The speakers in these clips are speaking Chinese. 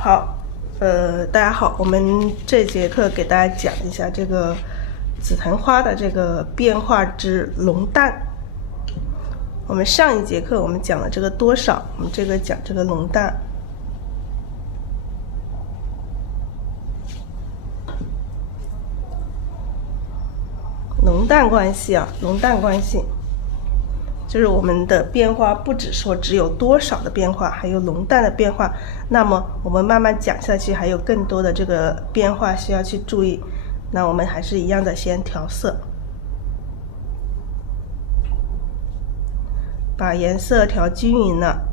好，大家好，我们这节课给大家讲一下这个紫藤花的这个变化之龙蛋。我们上一节课我们讲了这个多少，我们这个讲这个龙蛋。龙蛋关系啊，龙蛋关系。就是我们的变化不只说只有多少的变化，还有龙蛋的变化。那么我们慢慢讲下去，还有更多的这个变化需要去注意。那我们还是一样的，先调色，把颜色调均匀了。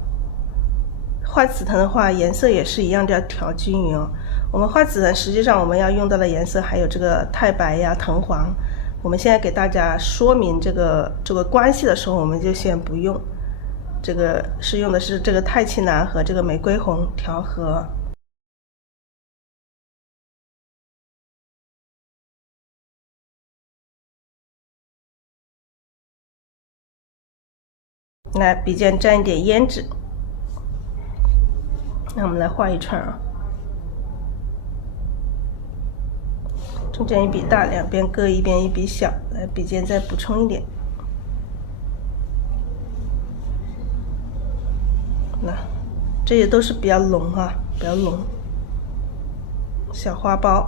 画紫藤的话，颜色也是一样的，要调均匀哦。我们画紫藤，实际上我们要用到的颜色还有这个太白呀、藤黄。我们现在给大家说明这个关系的时候，我们就先不用，这个是用的是这个太清蓝和这个玫瑰红调和。来，笔尖沾一点胭脂，那我们来画一串啊。中间一笔大，两边各一边一笔小，来笔尖再补充一点。那这些都是比较浓啊，比较浓。小花苞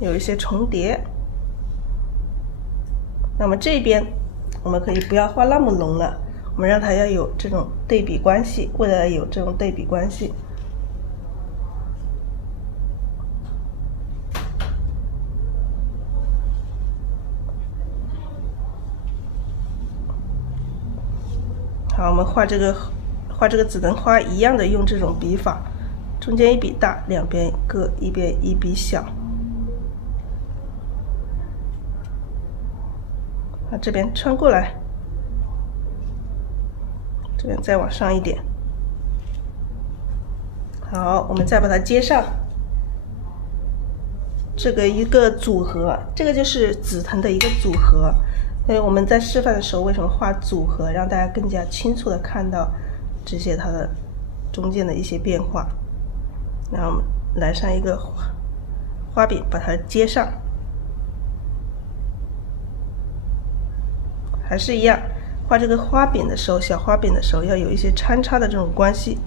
有一些重叠，那么这边我们可以不要画那么浓了，我们让它要有这种对比关系。为了有这种对比关系，好，我们画这个紫藤花一样的，用这种笔法，中间一笔大，两边各一边一笔小。把这边穿过来，这边再往上一点。好，我们再把它接上。这个一个组合，这个就是紫藤的一个组合。所以我们在示范的时候，为什么画组合，让大家更加清楚的看到这些它的中间的一些变化。然后我们来上一个花柄，把它接上，还是一样，画这个花柄的时候，小花柄的时候要有一些穿插的这种关系。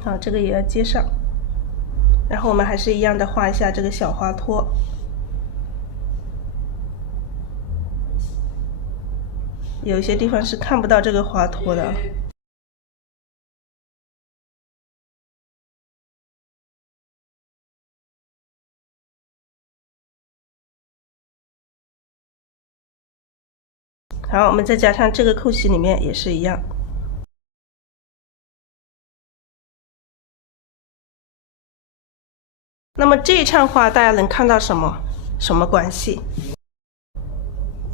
好，这个也要接上，然后我们还是一样的画一下这个小花托，有一些地方是看不到这个花托的。好，我们再加上这个扣隙里面也是一样。那么这一串花大家能看到什么关系？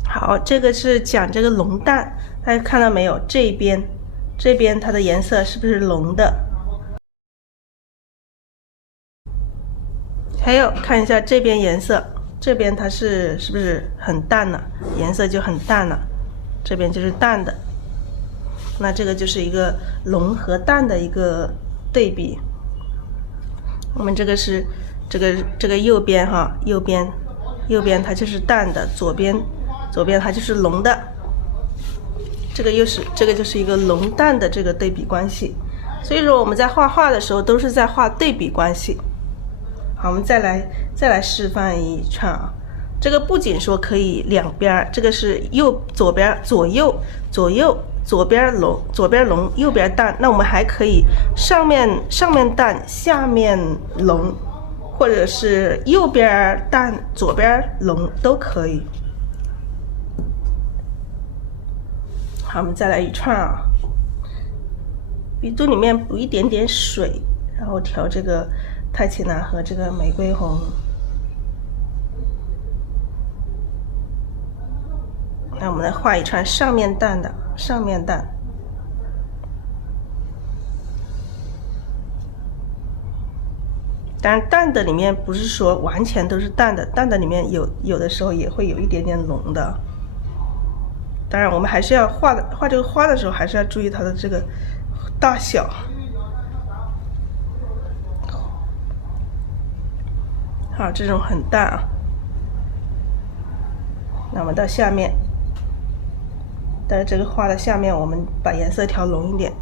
好，这个是讲这个龙蛋，大家看到没有？这边它的颜色是不是龙的？还有看一下这边颜色，这边它是不是很淡了？颜色就很淡了，这边就是淡的。那这个就是一个龙和蛋的一个对比。我们这个是这个右边哈，右边它就是淡的，左边它就是龙的。这个就是一个龙蛋的这个对比关系。所以说我们在画画的时候都是在画对比关系。好，我们再来示范一串啊。这个不仅说可以两边，这个是左右，左边龙，右边淡。那我们还可以上面淡，下面龙，或者是右边淡，左边龙都可以。好，我们再来一串啊。笔肚里面补一点点水，然后调这个太清蓝和这个玫瑰红。那我们来画一串上面淡的，上面淡。当然淡的里面不是说完全都是淡的，淡的里面有的时候也会有一点点浓的。当然我们还是要画这个花的时候，还是要注意它的这个大小。好，这种很淡啊。那我们到下面，在这个花的下面，我们把颜色调浓一点。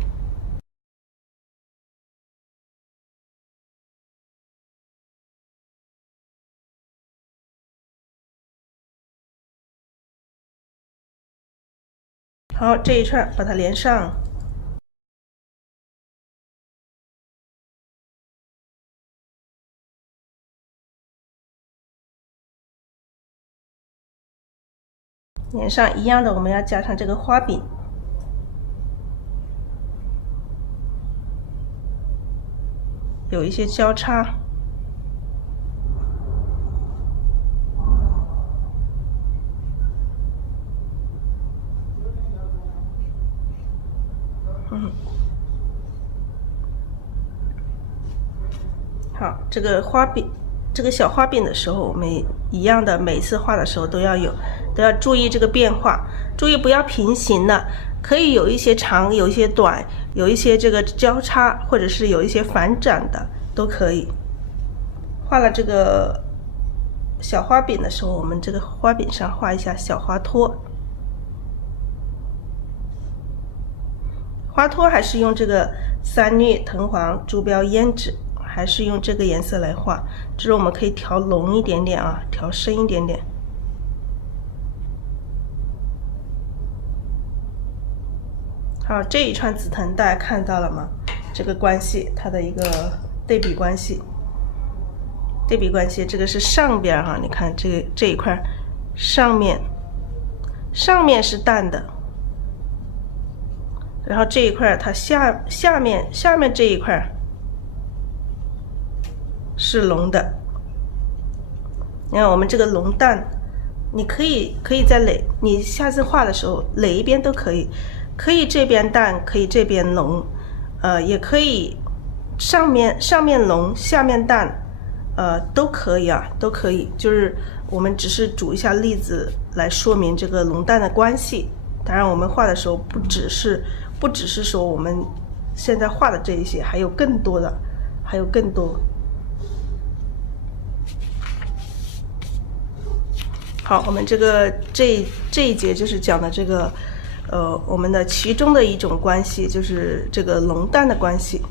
好，这一串把它连上。连上一样的，我们要加上这个花柄，有一些交叉。好，这个花柄，这个小花柄的时候，我们一样的，每次画的时候都要注意这个变化，注意不要平行的，可以有一些长，有一些短，有一些这个交叉，或者是有一些反展的都可以。画了这个小花柄的时候，我们这个花柄上画一下小花托。花托还是用这个三绿藤黄珠标胭脂，还是用这个颜色来画，这是我们可以调浓一点点啊，调深一点点。好，这一串紫藤大家看到了吗？这个关系，它的一个对比关系。对比关系，这个是上边哈，你看这一块，上面是淡的。然后这一块它下面这一块是浓的。你看我们这个浓淡，你可以再垒，你下次画的时候垒一边都可以，可以这边淡，可以这边浓，也可以上面浓，下面淡，都可以啊，都可以。就是我们只是举一下例子来说明这个浓淡的关系。当然我们画的时候不只是说我们现在画的这一些，还有更多的，还有更多。好，我们这一节就是讲的这个我们的其中的一种关系，就是这个浓淡的关系。